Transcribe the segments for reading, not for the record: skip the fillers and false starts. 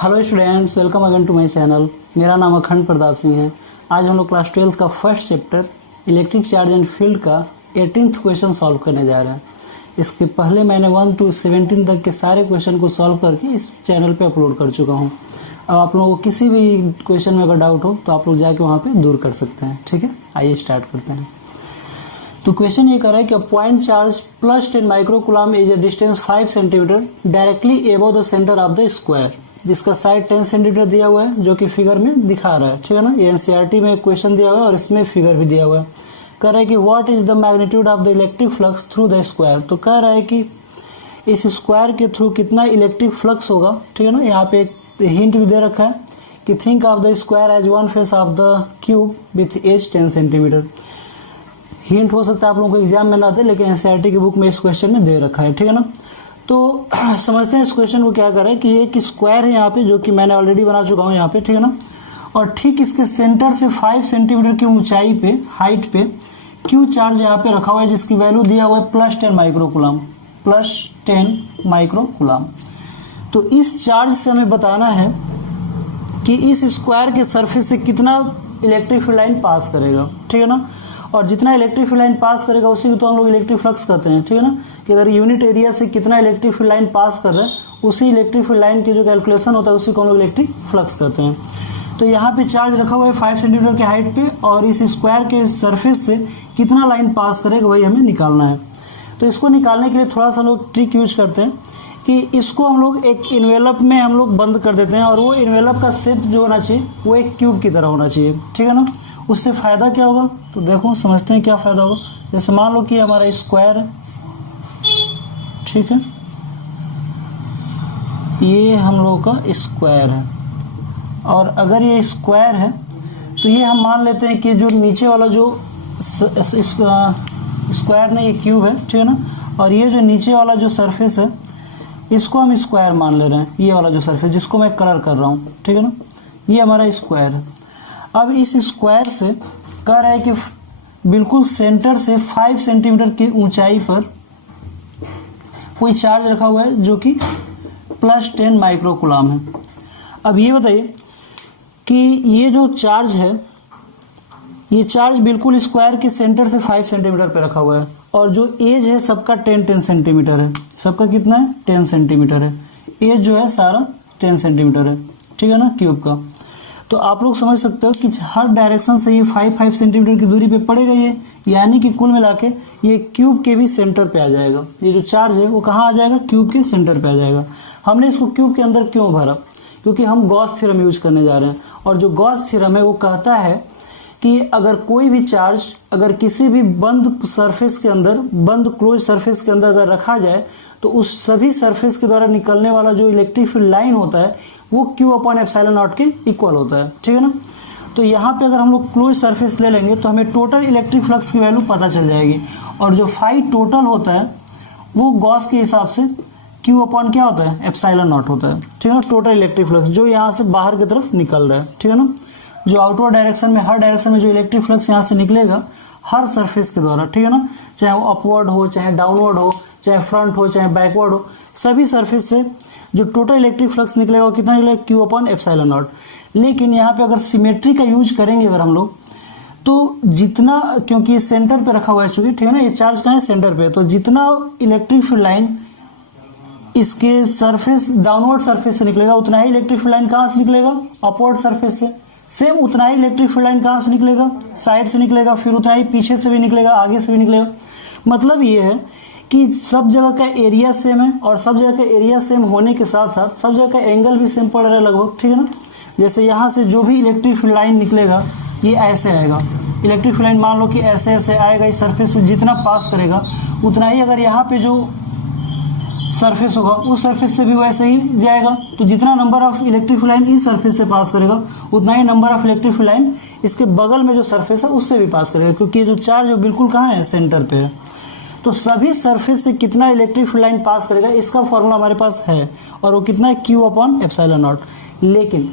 Hello students, welcome again to my channel. मेरा नाम अखंड प्रताप सिंह है। आज हम लोग क्लास 12 का first chapter electric charge and field का 18th क्वेश्चन सॉल्व करने जा रहे हैं। इसके पहले मैंने 1 to 17 तक के सारे क्वेश्चन को सॉल्व करके इस चैनल पे अपलोड कर चुका हूँ। अब आप लोगों को किसी भी क्वेश्चन में अगर डाउट हो तो आप लोग जाके वहाँ पे दूर कर सकते हैं। ठीक है, आइए स्टार्ट करते हैं। तो क्वेश्चन ये कर रहा है कि point charge +10 microcoulomb is a distance 5 centimetre directly above the centre of the square, जिसका साइड 10 सेंटीमीटर दिया हुआ है, जो कि फिगर में दिखा रहा है। ठीक है ना, ये एनसीईआरटी में क्वेश्चन दिया हुआ है और इसमें फिगर भी दिया हुआ है। कह रहा है कि what is the magnitude of the electric flux through the square. तो कह रहा है कि इस स्क्वायर के थ्रू कितना इलेक्ट्रिक फ्लक्स होगा। ठीक है ना, यहाँ पे एक हिंट भी दे रखा है कि think of the square as one face of the cube with edge 10 centimetre. Hint हो सकता है आप लोगों को एग्जाम में ना दे, लेकिन एनसीईआरटी की बुक में इस क्वेश्चन में दे रखा है। ठीक है ना, तो समझते हैं इस क्वेश्चन को क्या कर रहा है कि एक स्क्वायर है यहाँ पे, जो कि मैंने ऑलरेडी बना चुका हूँ यहाँ पे। ठीक है ना, और ठीक इसके सेंटर से 5 सेंटीमीटर की ऊंचाई पे, हाइट पे क्यू चार्ज यहाँ पे रखा हुआ है, जिसकी वैल्यू दिया हुआ है +10 माइक्रोकूलम, +10 माइक्रोकूलम। तो इस चार्ज से हमें बताना है कि इस स्क्वायर के सरफेस से कितना इलेक्ट्रिक फील्ड लाइन पास करेगा। ठीक है ना, और जितना इलेक्ट्रिक फील्ड लाइन पास करेगा उसी को तो हम लोग इलेक्ट्रिक फ्लक्स कहते हैं। ठीक है ना, कि अगर यूनिट एरिया से कितना इलेक्ट्रिक फील्ड लाइन पास कर रहा है, उसी इलेक्ट्रिक फील्ड लाइन की जो कैलकुलेशन होता है उसी को हम लोग इलेक्ट्रिक फ्लक्स कहते हैं। तो यहाँ पे चार्ज रखा हुआ है 5 सेंटीमीटर के हाइट पे, और इस स्क्वायर के सरफेस से कितना लाइन पास करेगा वही हमें निकालना है। तो इसको निकालने के लिए थोड़ा सा लोग ट्रिक यूज करते हैं कि इसको हम लोग एक इन्वेलप में हम लोग बंद कर देते हैं, और वो इन्वेलप का शेप जो होना चाहिए वो एक क्यूब की तरह होना चाहिए। ठीक है ना, उससे फायदा क्या होगा तो देखो समझते हैं क्या फायदा होगा। जैसे मान लो कि हमारा स्क्वायर है, ठीक है, ये हम लोगों का स्क्वायर है, और अगर ये स्क्वायर है तो ये हम मान लेते हैं कि जो नीचे वाला जो स्क्वायर नहीं, ये क्यूब है। ठीक है ना, और ये जो नीचे वाला जो सरफेस है इसको हम स्क्वायर मान ले रहे हैं, ये वाला जो सरफेस जिसको मैं कलर कर रहा हूँ। ठीक है ना, ये हमारा स्क्वायर है। अब इस स्क्वायर से कह रहा है कि बिल्कुल सेंटर से 5 सेंटीमीटर की ऊंचाई पर कोई चार्ज रखा हुआ है जो कि +10 माइक्रोकूलम है। अब ये बताइए कि ये जो चार्ज है, ये चार्ज बिल्कुल स्क्वायर के सेंटर से 5 सेंटीमीटर पे रखा हुआ है, और जो एज है सबका 10 सेंटीमीटर है। सबका कितना है? 10 सेंटीमीटर है। एज जो है सारा 10 सेंटीमीटर है। ठीक है ना, क्यूब का। तो आप लोग समझ सकते हो कि हर डायरेक्शन से ये 5 सेंटीमीटर की दूरी पे पड़ेगा ये, यानी कि कुल मिला के ये क्यूब के भी सेंटर पे आ जाएगा। ये जो चार्ज है वो कहाँ आ जाएगा? क्यूब के सेंटर पे आ जाएगा। हमने इसको क्यूब के अंदर क्यों भरा? क्योंकि हम गॉस थ्योरम यूज करने जा रहे हैं, और जो गॉस थ्योरम है वो कहता है कि अगर कोई भी चार्ज अगर किसी भी बंद सरफेस के अंदर, बंद क्लोज सरफेस के अंदर अगर रखा जाए, तो उस सभी सरफेस के द्वारा निकलने वाला जो इलेक्ट्रिक फील्ड लाइन होता है वो Q/ε0 के इक्वल होता है। ठीक है ना, तो यहाँ पे अगर हम लोग क्लोज सरफेस ले लेंगे तो हमें टोटल इलेक्ट्रिक फ्लक्स की वैल्यू पता चल जाएगी, और जो फाई टोटल होता है वो गॉस के हिसाब से Q/ क्या होता है? ε0 होता है। ठीक है ना, टोटल इलेक्ट्रिक फ्लक्स जो यहाँ से बाहर की तरफ निकल रहा है। ठीक है ना, जो आउटवर्ड डायरेक्शन में, हर डायरेक्शन में जो इलेक्ट्रिक फ्लक्स यहाँ से निकलेगा हर सरफेस के द्वारा, ठीक है ना, चाहे वो अपवर्ड हो, चाहे डाउनवर्ड हो, चाहे फ्रंट हो, चाहे बैकवर्ड हो, सभी सरफेस से जो टोटल इलेक्ट्रिक फ्लक्स निकलेगा वो कितना निकलेगा? Q/ε0। लेकिन यहाँ पे अगर सिमेट्री का यूज करेंगे अगर हम लोग, तो जितना, क्योंकि ये सेंटर पे रखा हुआ है चूंकि, ठीक है ना, ये चार्ज कहाँ है? सेंटर पे। तो जितना इलेक्ट्रिक फील्ड लाइन इसके सरफेस, डाउनवर्ड सरफेस से निकलेगा, उतना ही इलेक्ट्रिक फील्ड लाइन कहाँ से निकलेगा? अपवर्ड सरफेस से। सेम उतना ही इलेक्ट्रिक फील्ड लाइन कहाँ से निकलेगा? साइड से निकलेगा, फिर उतना ही पीछे से भी निकलेगा, आगे से भी निकलेगा। मतलब ये है कि सब जगह का एरिया सेम है, और सब जगह का एरिया सेम होने के साथ साथ सब जगह का एंगल भी सेम पड़ रहा है लगभग। ठीक है ना, जैसे यहाँ से जो भी इलेक्ट्रिक फील्ड लाइन निकलेगा ये ऐसे आएगा। इलेक्ट्रिक फील्ड लाइन मान लो कि ऐसे ऐसे आएगा, इस सरफेस से जितना पास करेगा उतना ही, अगर यहाँ पे जो सरफेस होगा उस सरफेस से भी वैसे ही जाएगा। तो जितना number of electric field line इस सरफेस से पास करेगा उतना ही number of electric field line इसके बगल में जो सरफेस है उससे भी पास करेगा, क्योंकि ये जो चार्ज है बिल्कुल कहाँ है? सेंटर पे है। तो सभी सरफेस से कितना इलेक्ट्रिक फील्ड लाइन पास करेगा इसका फॉर्मूला हमारे पास है, और वो कितना है? Q/ε0। लेकिन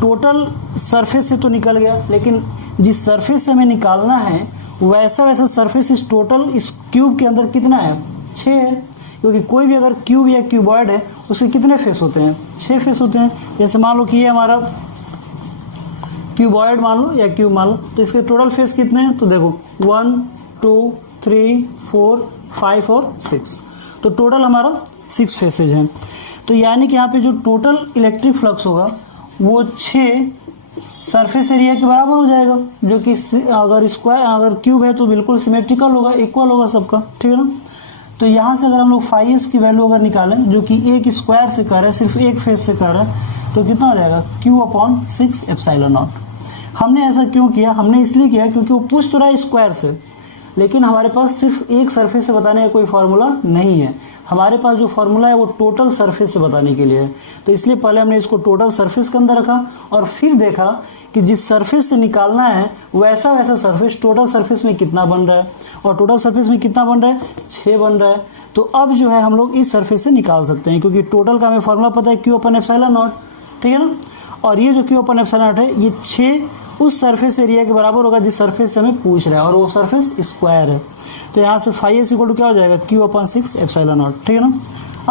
टोटल सरफेस से तो निकल गया, लेकिन जिस सरफेस से हमें निकालना है वैसा वैसा सरफेस इस टोटल इस क्यूब के अंदर कितना है? 6 है। क्योंकि कोई भी अगर क्यूब या क्यूबॉइड है उसके कितने फेस होते हैं, 6 फेस होते हैं। जैसे मान लो कि ये हमारा क्यूबॉइड मान लो या क्यूब मान लो, तो इसके टोटल फेस कितने हैं, तो देखो 1 2 3 4 5 और 6, तो टोटल हमारा 6 फेसेज हैं। तो यानी कि यहाँ पे जो टोटल इलेक्ट्रिक फ्लक्स होगा वो 6 सरफेस एरिया के बराबर हो जाएगा, जो कि अगर क्यूब है तो बिल्कुल सिमेट्रिकल होगा, इक्वल होगा सबका, ठीक है ना। तो यहाँ से अगर हम लोग फाई एस की वैल्यू अगर निकालें, जो कि एक स्क्वायर से कर रहा है, सिर्फ एक फेस से कर रहा है, तो कितना हो जाएगा Q/6 एप्सिलॉन नॉट। हमने ऐसा क्यों किया, हमने इसलिए किया क्योंकि वो पूछ तो रहा है स्क्वायर से, लेकिन हमारे पास सिर्फ एक सरफेस से बताने का कोई फार्मूला नहीं है। हमारे पास जो फार्मूला है वो टोटल सरफेस से बताने के लिए है। तो इसलिए पहले हमने इसको टोटल सरफेस के अंदर रखा और फिर देखा कि जिस सरफेस से निकालना है वैसा वैसा सरफेस टोटल सरफेस में कितना बन रहा है, और टोटल सरफेस में कितना बन रहा है, 6 बन रहा है। तो अब जो है हम लोग इस सरफेस से निकाल सकते हैं, क्योंकि टोटल का हमें फार्मूला पता है Q/एप्सिलॉन नॉट, ठीक है ना। और ये जो Q/एप्सिलॉन नॉट है, ये 6 उस सरफेस एरिया के बराबर होगा जिस सरफेस से हमें पूछ रहा है, और वो सरफेस स्क्वायर है। तो यहाँ से फाई एस इक्वल टू क्या हो जाएगा, Q/6 एप्सिलॉन नॉट, ठीक है ना।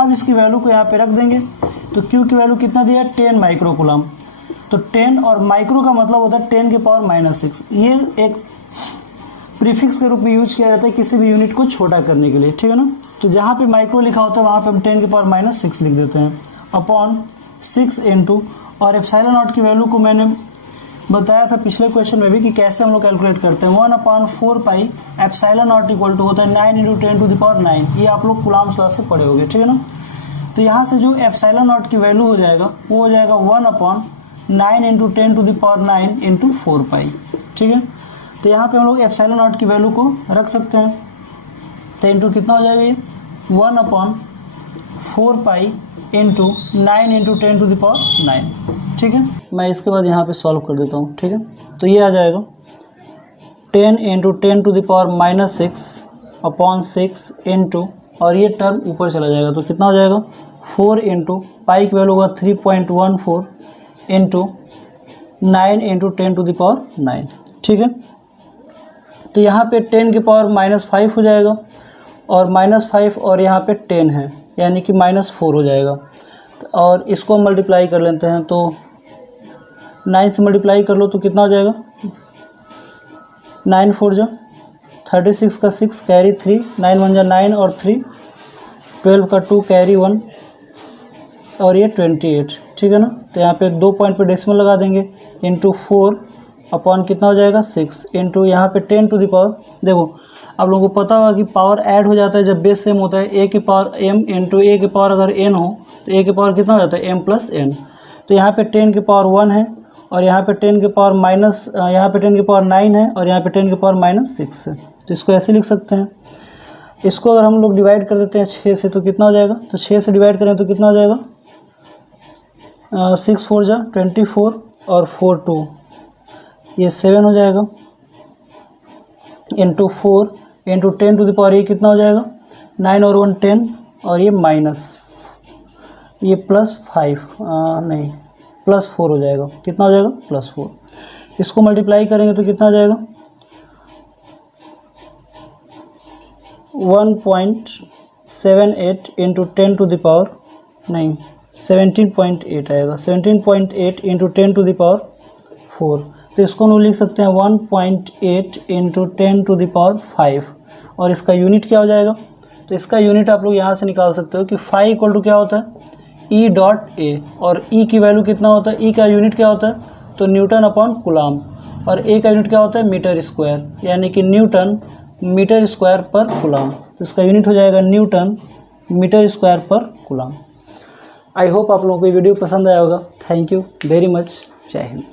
अब इसकी वैल्यू को यहाँ पे रख देंगे, तो Q की वैल्यू कितना दिया, 10 माइक्रो कूलम। तो 10 और माइक्रो का मतलब होता है 10⁻⁻⁶। ये एक प्रीफिक्स के रूप में यूज किया जाता है किसी भी यूनिट को छोटा करने के लिए, ठीक है ना। तो जहाँ पे माइक्रो लिखा होता है वहाँ पे हम 10⁻⁻⁶ लिख देते हैं अपॉन 6 इंटू, और एप्सिलॉन नॉट की वैल्यू को मैंने बताया था पिछले क्वेश्चन में भी कि कैसे हम लोग कैलकुलेट करते हैं। 1/4 pi epsilon not equal to होता है 9 × 10⁹। ये आप लोग कूलम्ब्स लॉ से पढ़े होंगे, ठीक है ना। तो यहाँ से जो एप्सिलॉन नॉट की वैल्यू हो जाएगा वो हो जाएगा 1/9 × 10⁹ इंटू 4 पाई, ठीक है। तो यहाँ पे हम लोग एप्सिलॉन नॉट की वैल्यू को रख सकते हैं। तो इंटू कितना हो जाएगा, ये 1/4 पाई इंटू 9 × 10⁹, ठीक है। मैं इसके बाद यहाँ पे सॉल्व कर देता हूँ, ठीक है। तो ये आ जाएगा 10 × 10⁻⁻6 अपॉन 6 इंटू, और ये टर्म ऊपर चला जाएगा तो कितना हो जाएगा 4 इंटू पाई की वैल्यू होगा 3.14 इंटू 9 × 10⁹, ठीक है। तो यहाँ पे 10⁻⁻5 हो जाएगा, और -5 और यहाँ पे 10 है, यानी कि -4 हो जाएगा। और इसको मल्टीप्लाई कर लेते हैं, तो 9 से मल्टीप्लाई कर लो तो कितना हो जाएगा, 9 4 जा 36 का 6 कैरी 3, 9 1 जा 9 और 3 12 का 2 कैरी 1, और ये 28, ठीक है ना। तो यहाँ पे 2 पॉइंट पे डेसिमल लगा देंगे, इंटू 4 अपॉन कितना हो जाएगा 6 इंटू यहाँ पे 10 टू द पावर। देखो आप लोगों को पता होगा कि पावर ऐड हो जाता है जब बेस सेम होता है, a की पावर m इंटू a की पावर अगर n हो तो a की पावर कितना हो जाता है m + n। तो यहाँ पे 10 की पावर 1 है, और यहाँ पे 10 की पावर यहाँ पे 10 की पावर 9 है, और यहाँ पे 10 की पावर -6 है। तो इसको ऐसे लिख सकते हैं। इसको अगर हम लोग डिवाइड कर देते हैं 6 से तो कितना हो जाएगा, तो 6 से डिवाइड करें तो कितना हो जाएगा, 6 4 जा 24 और 4 2 ये 7 हो जाएगा, into 4 into 10 to the power ये कितना हो जाएगा 9 और 1 10, और ये माइनस ये +5 नहीं +4 हो जाएगा। कितना हो जाएगा +4। इसको मल्टीप्लाई करेंगे तो कितना हो जाएगा 1.78 इंटू 10 टू द पावर नहीं 17.8 आएगा, 17.8 इंटू 10 टू द पावर 4। तो इसको हम लिख सकते हैं 1.8 इंटू 10 टू द पावर 5, और इसका यूनिट क्या हो जाएगा, तो इसका यूनिट आप लोग यहाँ से निकाल सकते हो कि फाई इक्वल टू क्या होता है E.A, और E की वैल्यू कितना होता है, E का यूनिट क्या होता है, तो न्यूटन अपॉन कूलम, और A का यूनिट क्या होता है मीटर स्क्वायर, यानी कि न्यूटन मीटर स्क्वायर पर कूलम। तो इसका यूनिट हो जाएगा न्यूटन मीटर स्क्वायर पर कूलम। आई होप आप लोगों को ये वीडियो पसंद आया होगा। Thank you very much. जय हिंद।